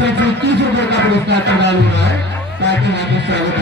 तरफ से 30 रुपए का पुरस्कार प्रदान हो रहा है ताकि आप स्वागत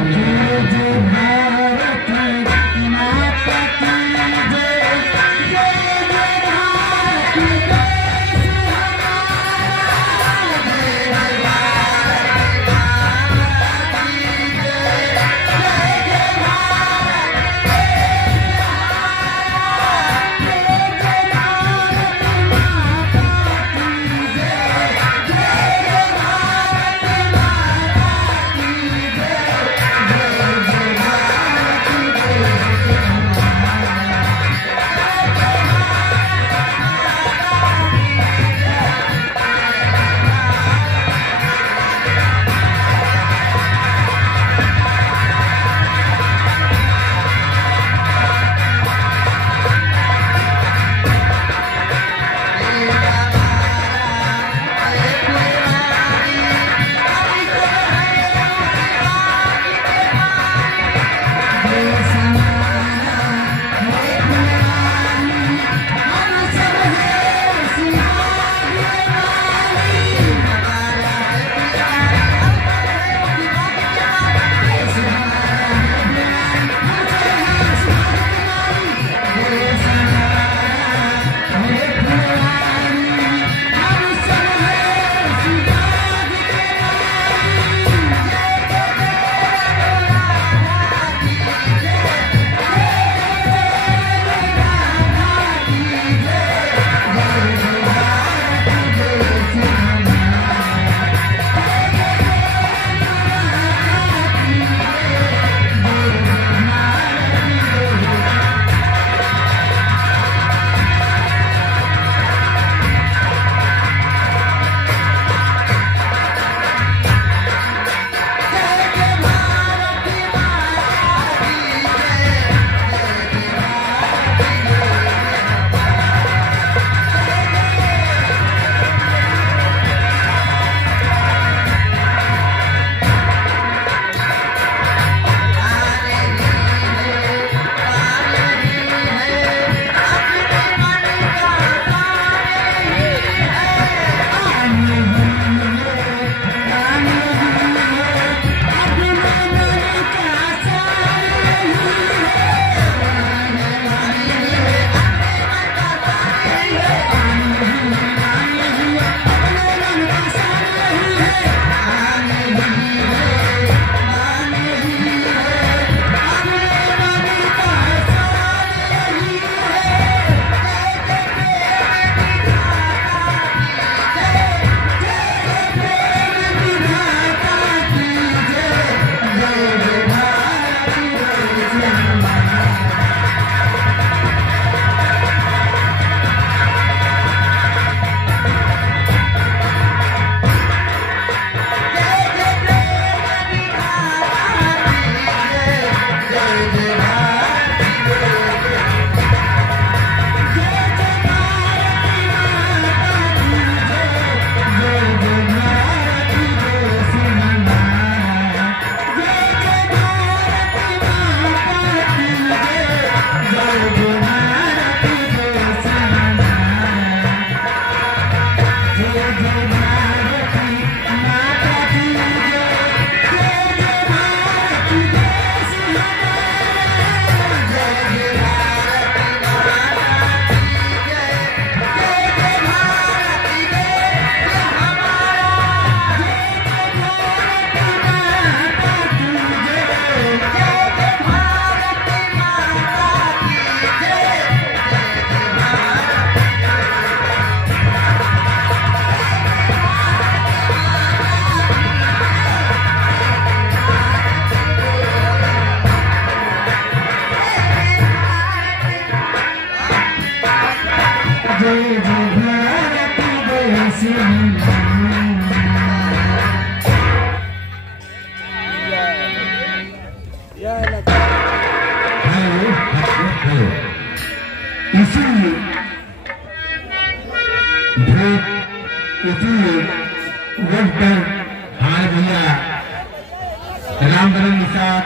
रामधन निसार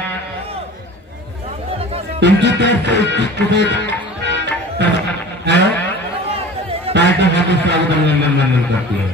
इनकी तरफ से 21 रुपए पार्टी हाथी स्वागत अभिनंदन करती है।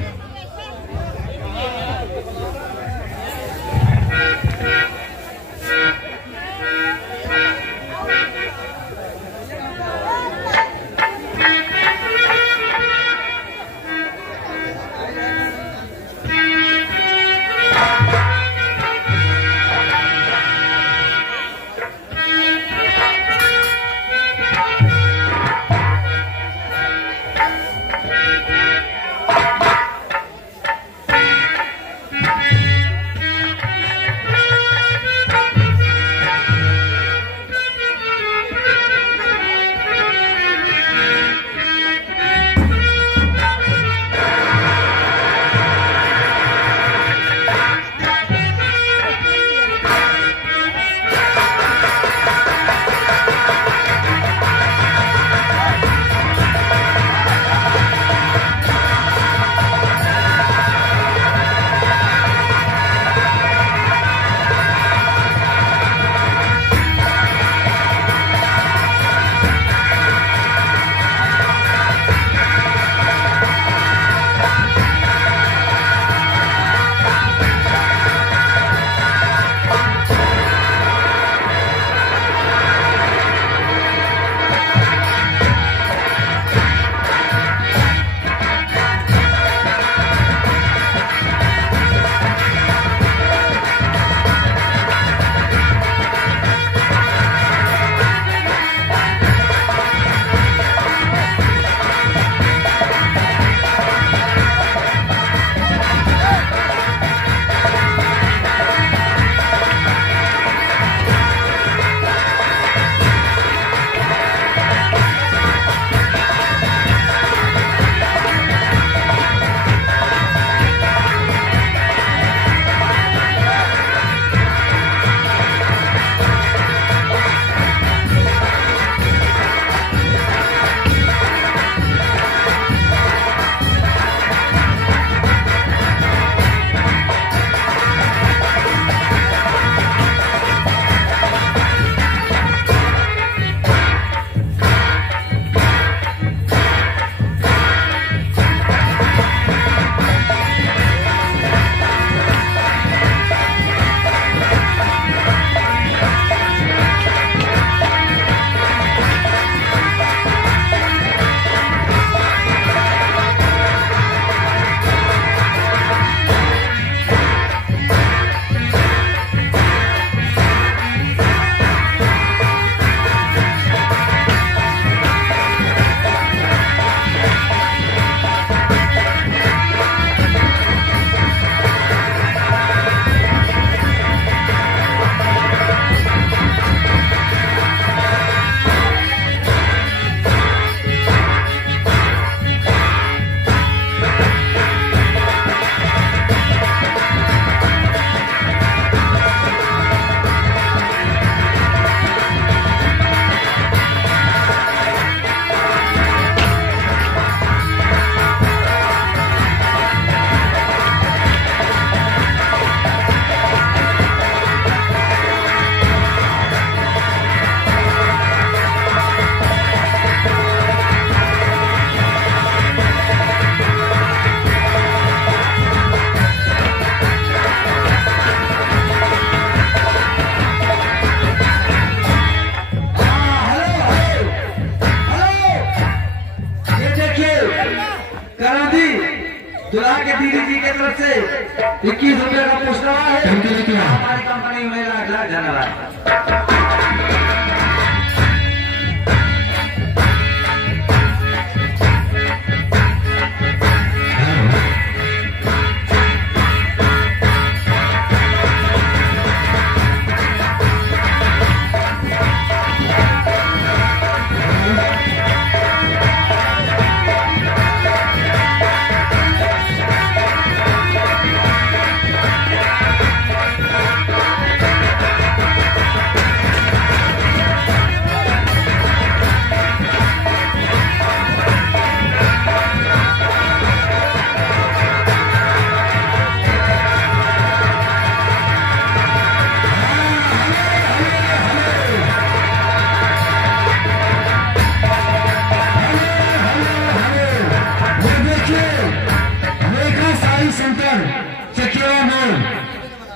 ₹21 का पुरस्कार है। थैंक यू क्या हमारी कंपनी में लाख धन्यवाद।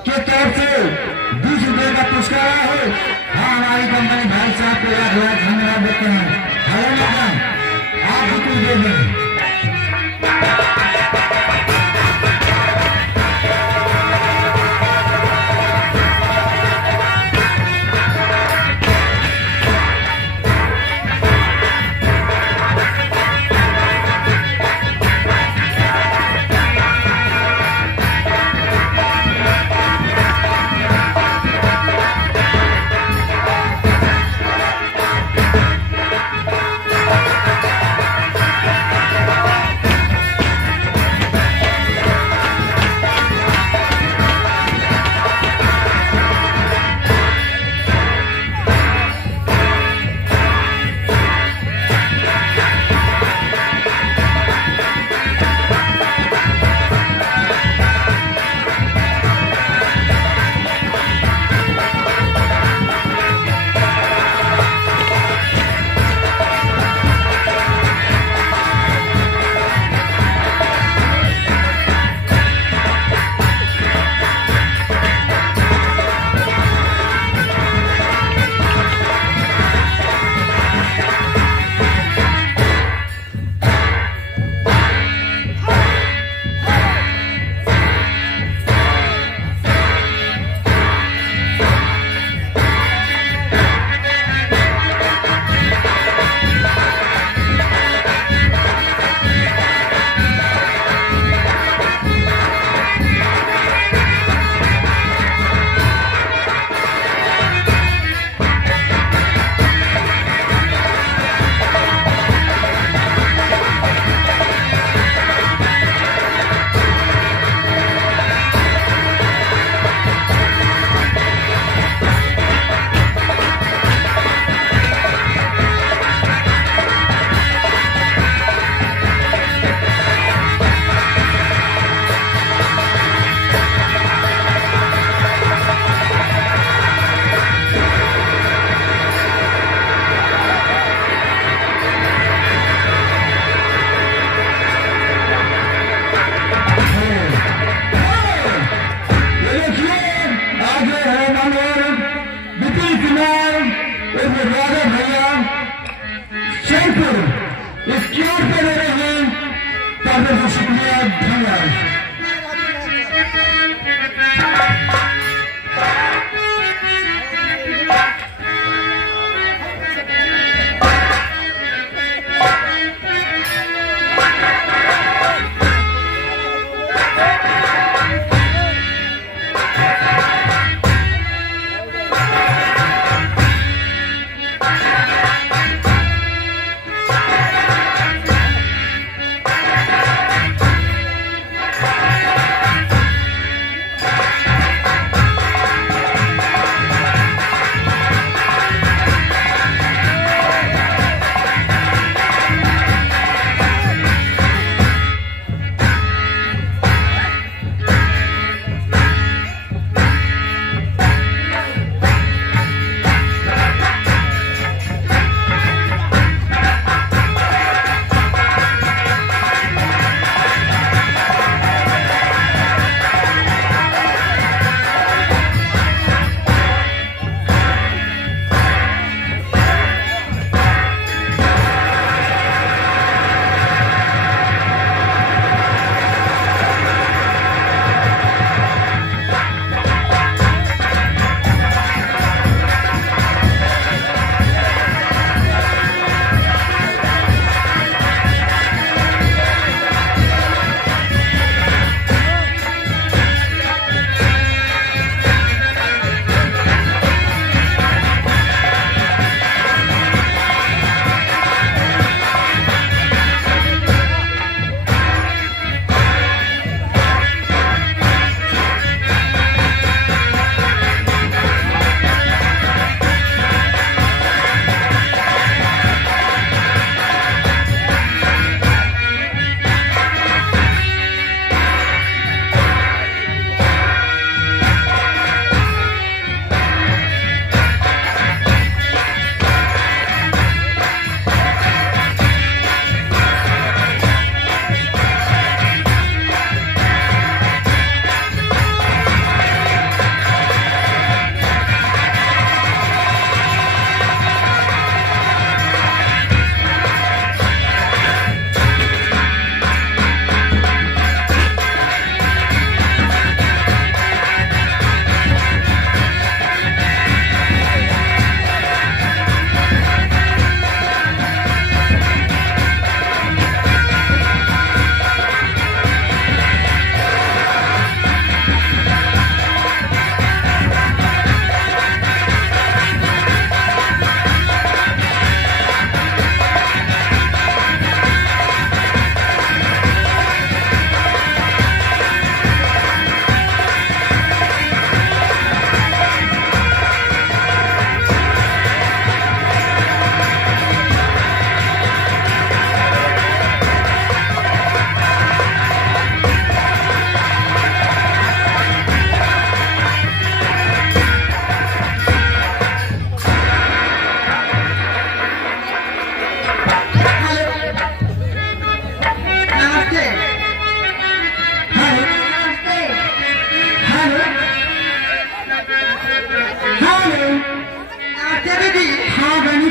के तरफ से ₹20 का पुरस्कार है। हाँ, हमारी कंपनी भाई साहब को लाख धन्यवाद देते हैं। हेलो मैडम, आप भी कुछ दे दें।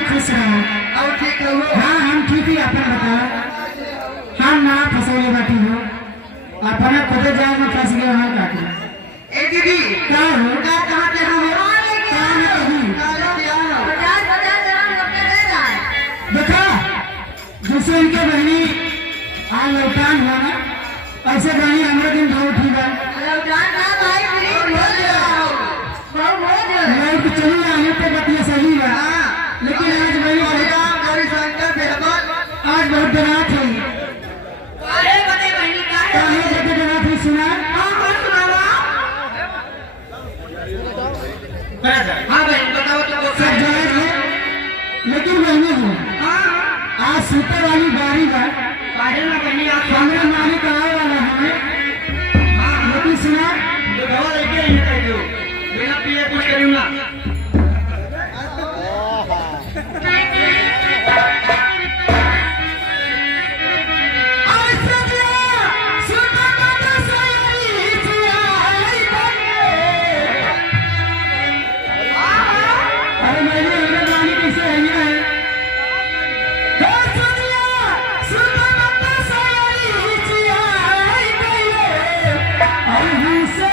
खुश रहो। और ठीक रहो। हाँ हम ठीक ही, अपन बताओ। हम ना फसौले बाटी हो, अपना खुद जाए में फंस गए वहाँ काटी। ए दीदी क्या हो? कहाँ पे हम देखा जैसे इनके बहनी आज लौटान हुआ ना, ऐसे बहनी हमारे दिन बहुत ठीक है। चली आने पे बतिया सही है, लेकिन आज बहनी आज बहुत डरात है। डरात है सुना? हाँ बहन बताओ तो सब जायज है, लेकिन बहनी हो आज सूते वाली बारी है। हमारे मालिक आए वाला है, लेकिन सुना दवा लेके ही निकल दो, बिना पिए कुछ करूँगा। अरे मैंने मेरे मालिक कैसे है से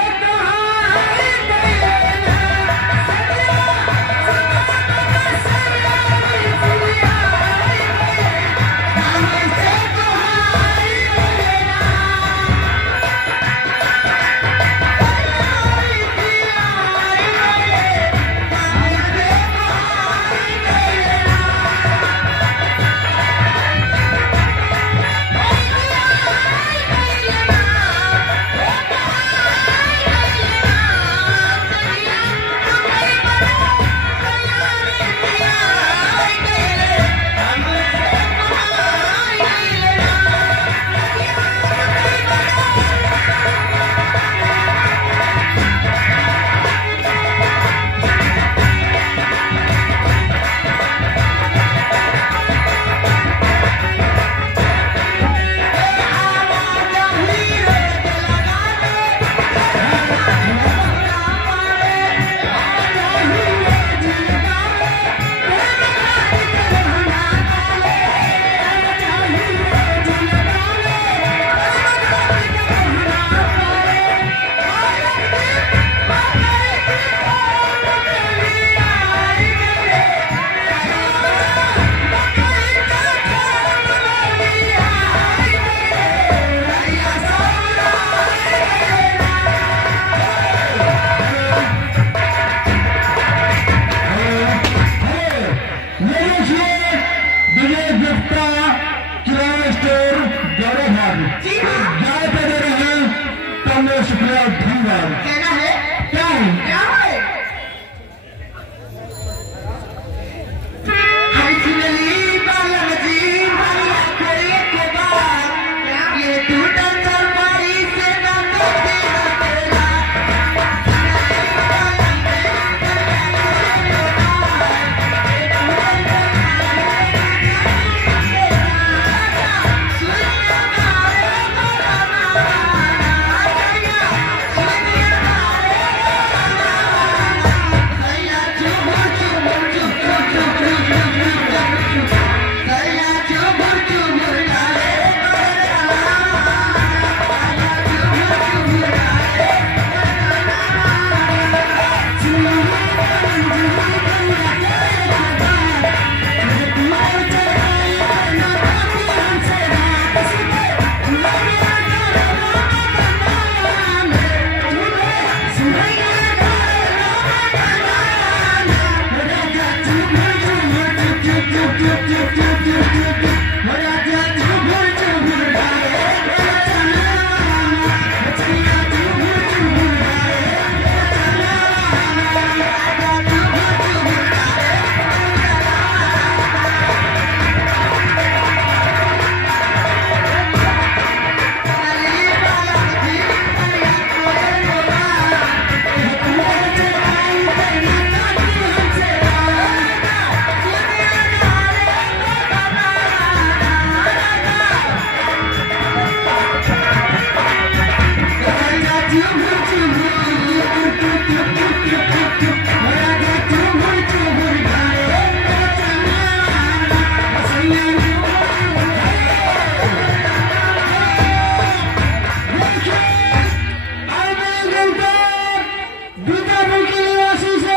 बीजापुर के निवासी से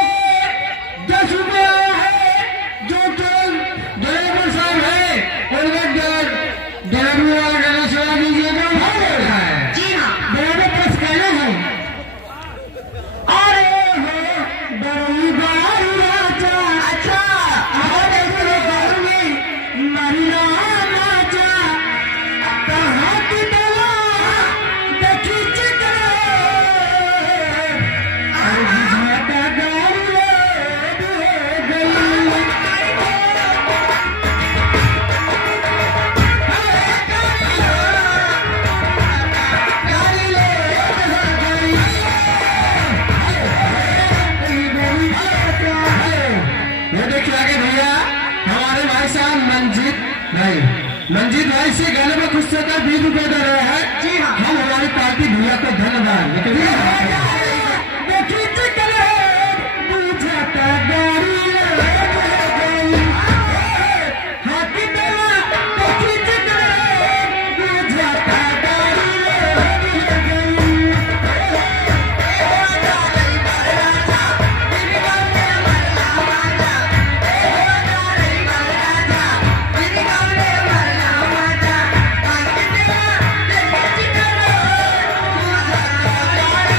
10 रुपये आया है, जो केवल ड्राइवर साहब है उनका ड्राइवर वाला सेवा दीजिएगा। जी हाँ ड्राइवर बस कहना है अरे हो बड़ी बारी राजा अच्छा अरे घर में मरना राजा कहाँ की दवा देखी चिकन बुझाता गाड़ी लोड हो गई। ये देखिए आगे भैया हमारे भाई साहब मंजीत भाई से गाने में खुश होकर 20 रुपये दे रहे हैं। जी हाँ हम हमारी पार्टी भैया को धन्यवाद। देखिए चिकन बुझाता गाड़ी लोड हो गई। हाथी देवा देखिए चिकन बुझाता गाड़ी लोड हो गई। Thank you.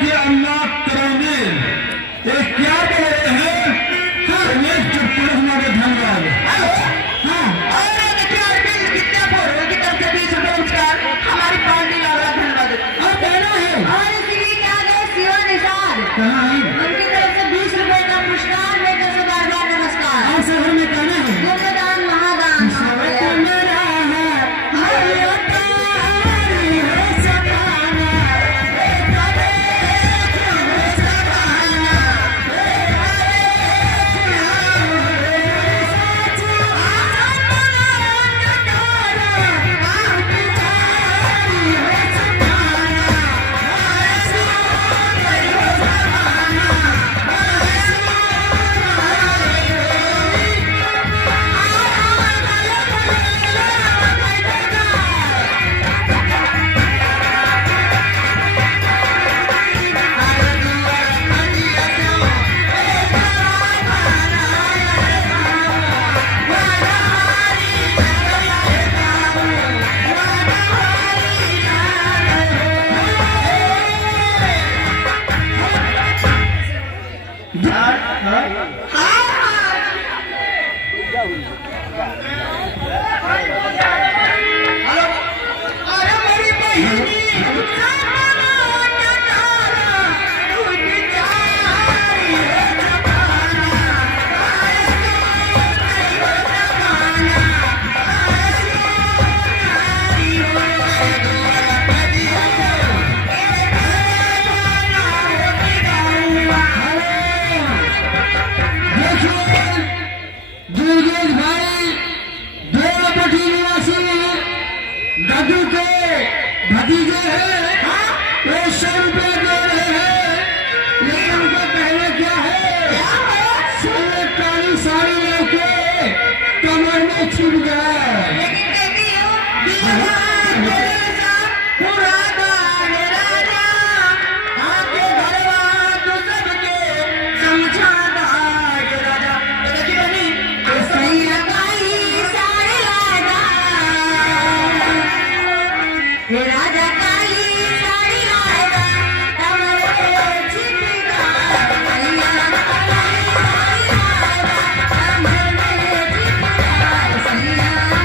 के अल्लाह कराने ये क्या बोल रहे हैं? ये चुप्पड़ हमारे धन्यवाद। हमारी पार्टी लाला धन्यवाद और कहना है और इसीलिए क्या गए शिव निषाद कहाँ है? उनकी तरफ से 20 रुपए का पुरस्कार लेकर से बार-बार नमस्कार। और शहर में कहना है गुणदान महादान मेरा है भतीजे हैं, वो 100 रुपया दे रहे हैं, लेकिन उनका पहले क्या है? सोने काली साड़ी लेके कमर में छिप जाए। लेकिन कहती हूँ आके घरवा तू सबके समझादा ये राजा सैया काली साड़ी लादा ये राजा काली साड़ी लादा कमर में छिपका सैया काली साड़ी लादा कमर में छिपका सैया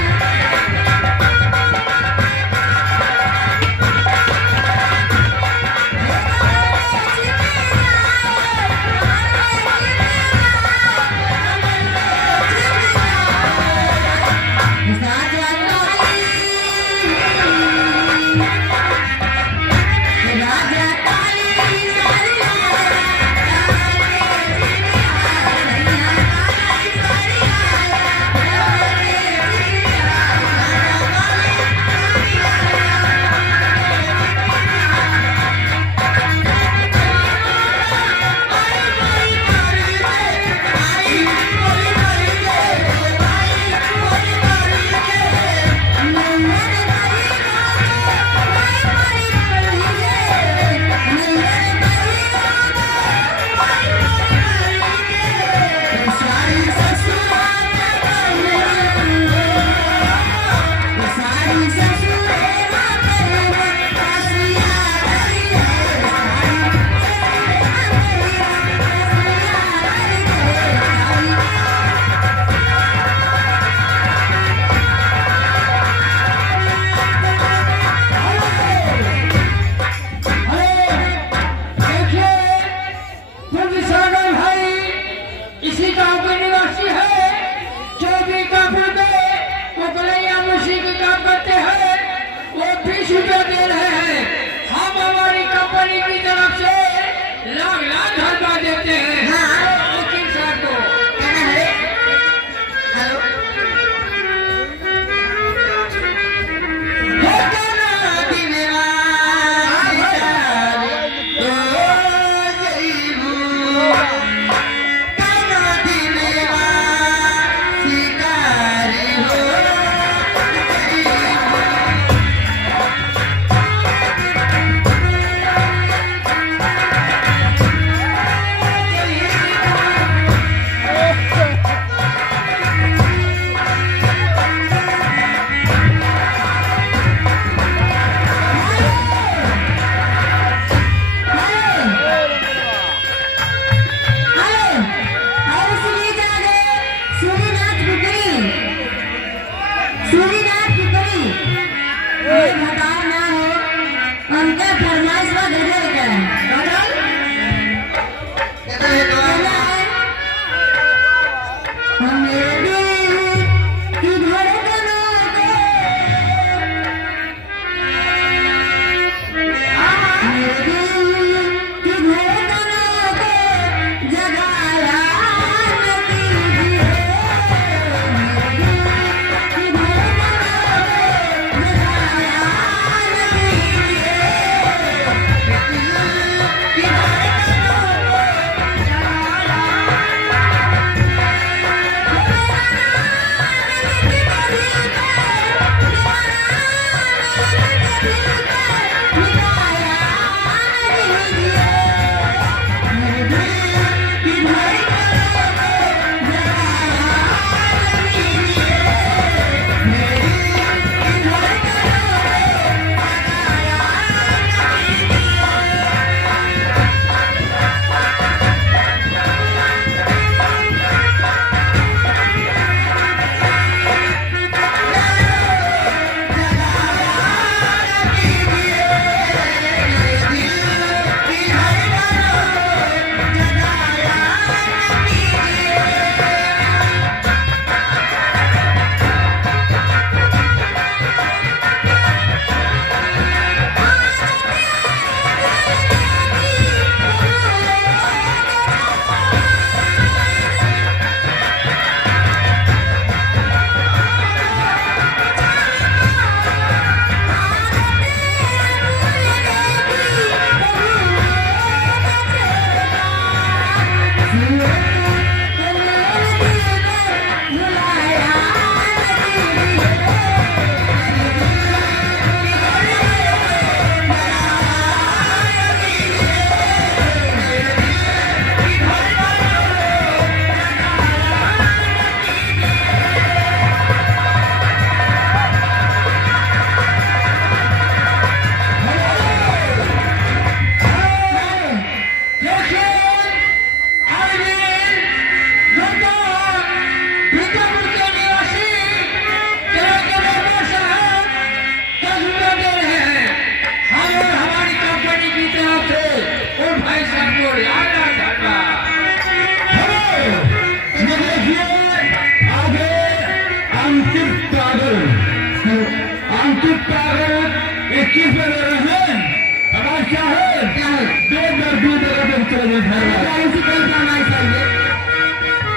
में फरमाइश इसी कोई फरमाइश चाहिए।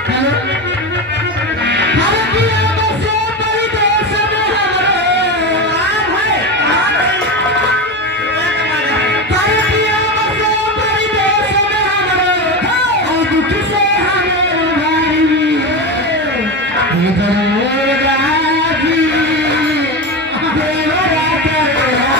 हेलो हरे पिया बसे परदेश में हमारे आम है हरे पिया बसे परदेश में हमारे और दुख से हमें भाई इधर राजी देवरा करेगा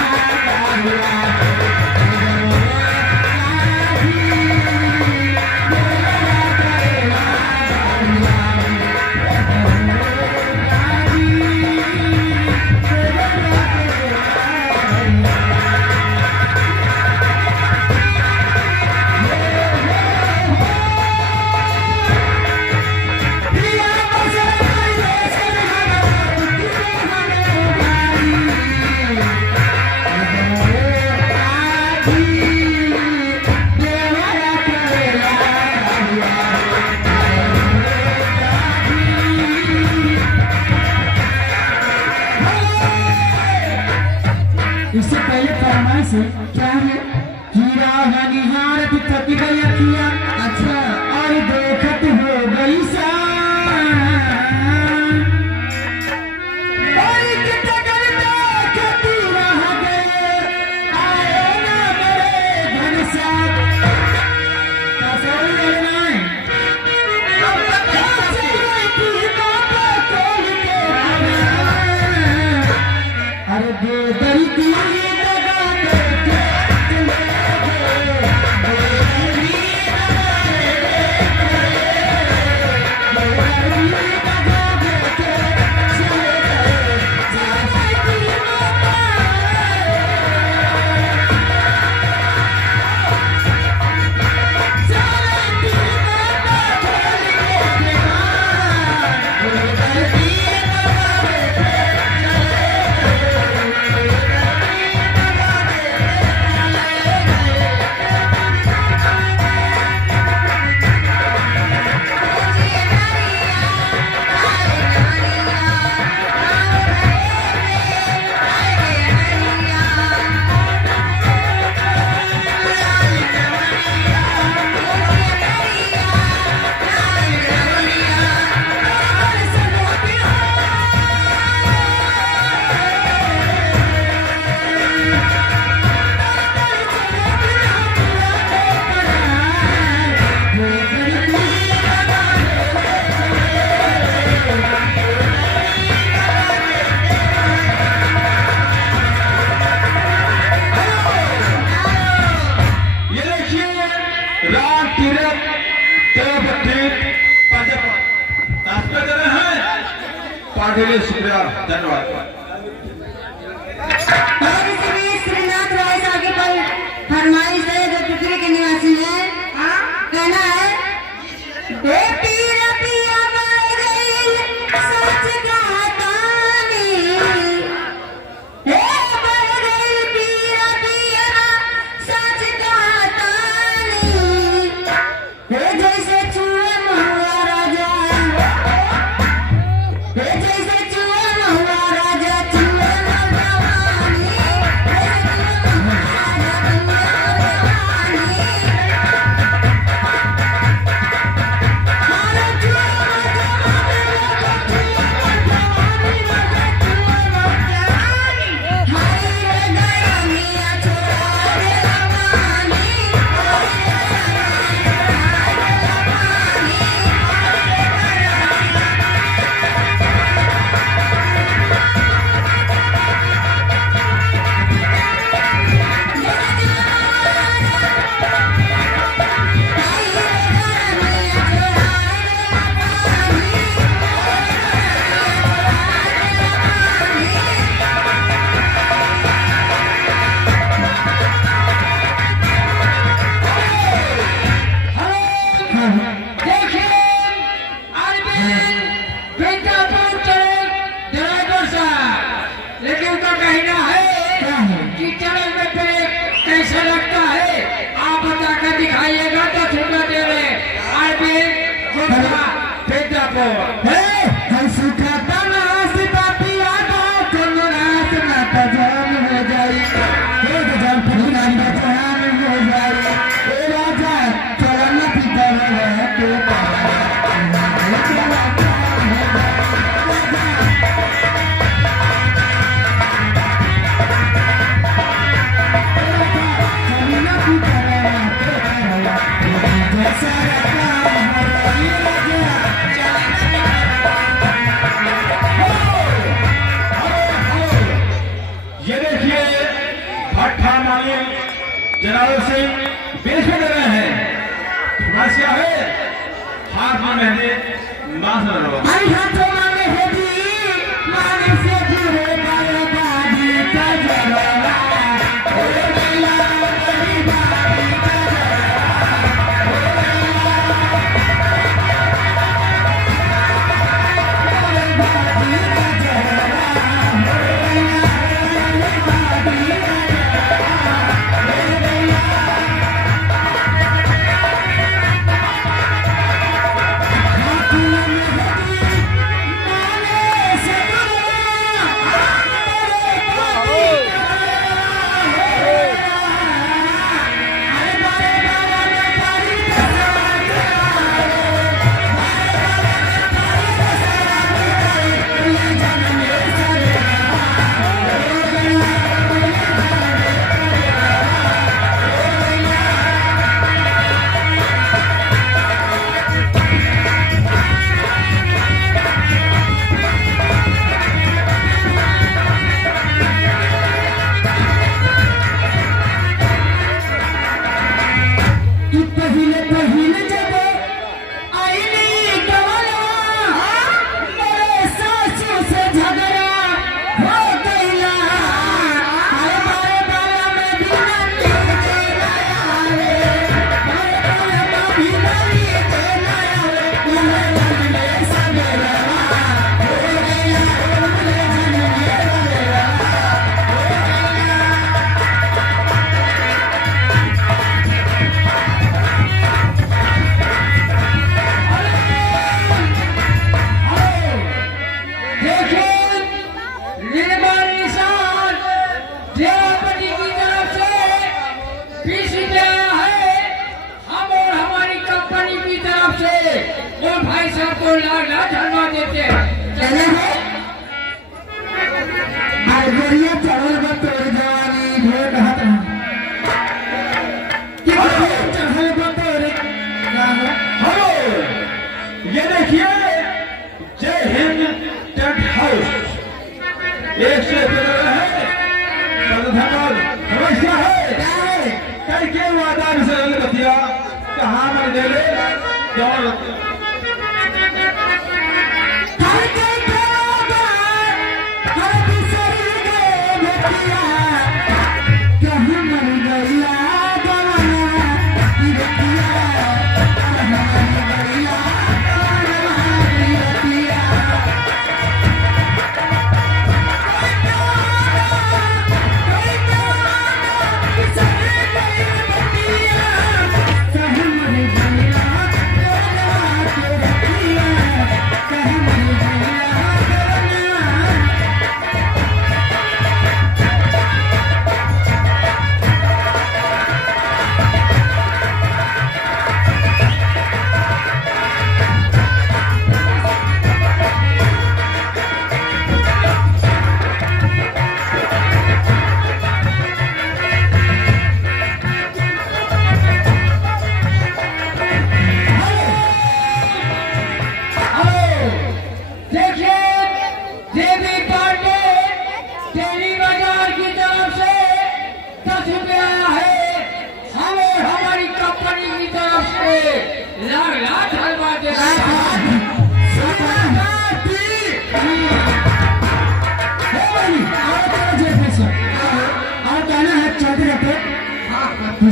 इससे पहले फरमाइश क्या है? हीरा निहारत थक गई अखिया, अच्छा और देखत हो गई और कितगर देखती रह गए आए ना मेरे घर सा अरे बेदरी की शुक्रिया धन्यवाद। श्रीनाथ राय साहब की कोई फरमाइश है जो पिपरी के निवासी है। कहना है बेटी रबिया मर गई सच कहतानी हे मर गई पीरा पिया सच कहतानी हे जैसे चूहे महुआ राजा हे जैसे चूहे महुआ राजा चूहे महुआ ये देखिए भट्टा मालिक जलाल सिंह बेच कर रहे हैं। समस्या है हाथ में मेहंदी माथ लगा आई हाथों में मेहंदी माने से दूर मारे बाजी का जलवा ओ मैया मेरी बाजी का ये देखिए जय हिंद टेंट हाउस एक से है समस्या है कई के वादा से बतिया कहाँ मर गए कौन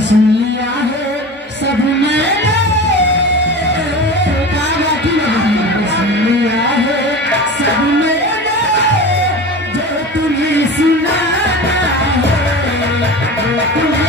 सुन लिया है सब मैंने सुन लिया है सब मैंने जो तुम्हें सुनाना है